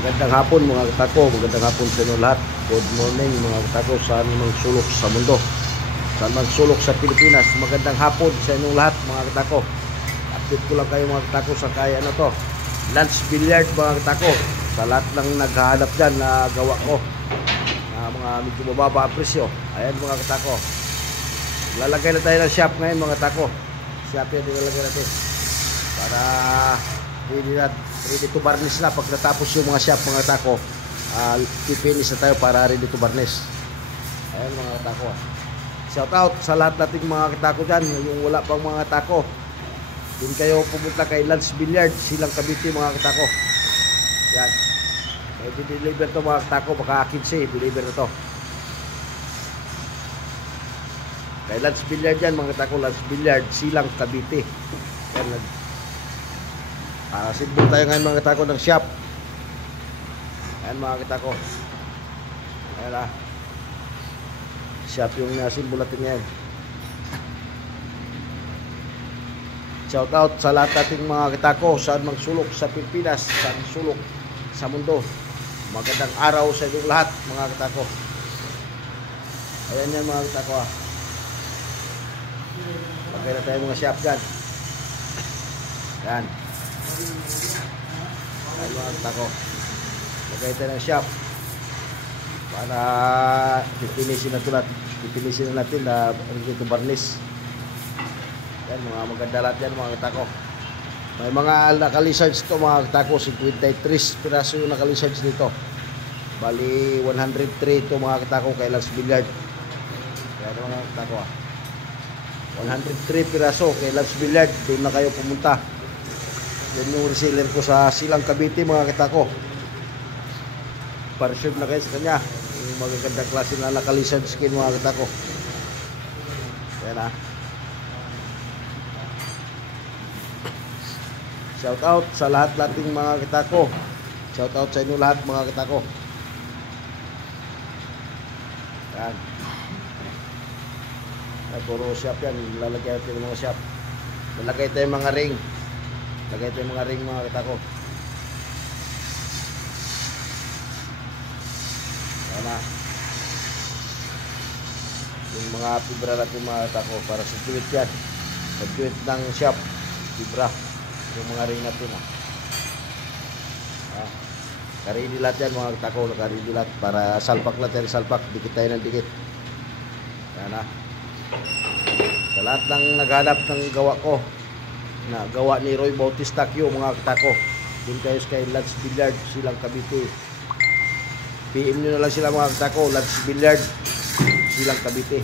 Magandang hapon mga katako, magandang hapon sa inyo lahat. Good morning mga katako, saan mang sulok sa mundo, saan mang sulok sa Pilipinas. Magandang hapon sa inyong lahat mga katako. Update ko lang kayo mga katako sa kaya ano to, lunch billiard mga katako. Sa lahat ng naghahanap dyan na gawa ko na mga medyo mababa ang presyo. Ayan mga katako, lalagay na tayo ng shop ngayon mga katako. Shop yan nilalagay natin para ready to varnish na. Pag natapos yung mga shop mga tako, finish na tayo para ready to varnish. Ayan mga katako, shout out sa lahat nating mga katako dyan. Yung wala pang mga katako, din kayo pumunta kay Lunch Billiard, Silang Cavite mga katako. Yan, may deliver to mga katako, baka 15 deliver na to kay Lunch Billiard yan mga katako. Lunch Billiard, Silang Cavite. Yan, simbol tayo ngayon mga katako ng shop. Ayan mga katako, ayan shop yung simbol natin ngayon. Shout out sa lahat nating mga katako, saan mang sulok sa Pilipinas, saan sulok sa mundo. Magandang araw sa inyong lahat mga katako. Ayan yan mga katako. Lagay na tayo mga shop dyan. Yan, ayan mga katako, lagay tayo ng shop para pipinisin na natin na ready to varnish. Yan, mga maganda lahat yan mga katako. May mga nakalisarge to mga katako, 53 piraso yung nakalisarge dito. Bali 103 to mga katako kay Lunch Billiard. Yan mga katako, 103 piraso kay Lunch Billiard. Doon na kayo pumunta. Yan yung reseller ko sa Silang Cavite mga katako. Para-serve na kayo sa kanya. Yung magagandang klase na nakalisad skin mga katako. Yan shout out sa lahat nating mga katako. Shout out sa inyo lahat mga katako. Yan, puro shop yan. Lalagay natin ng mga shop. Lalagay tayo mga ring. Lagay tayo mga ring mga katako. Ayan yung mga fibra natin mga katako para sa tuwit yan. Sa tuwit ng shop, fibra yung mga ring natin karili lahat yan mga katako. Karili lahat para salpak natin, salpak, dikit tayo ng dikit. Ayan sa lahat ng naghanap ng gawa ko na gawa ni Roy Bautista Q mga katako, din kayo kay Lunch Billiard, Silang Cavite. PM nyo na lang sila mga katako, Lunch Billiard, Silang Cavite.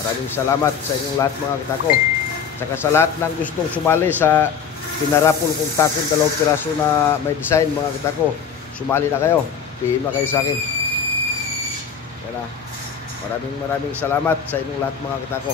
Maraming salamat sa inyong lahat mga katako. Saka sa lahat ng gustong sumali sa pinarapol kong takong 2 piraso na may design mga katako, sumali na kayo, PM na kayo sa akin. Maraming salamat sa inyong lahat mga katako.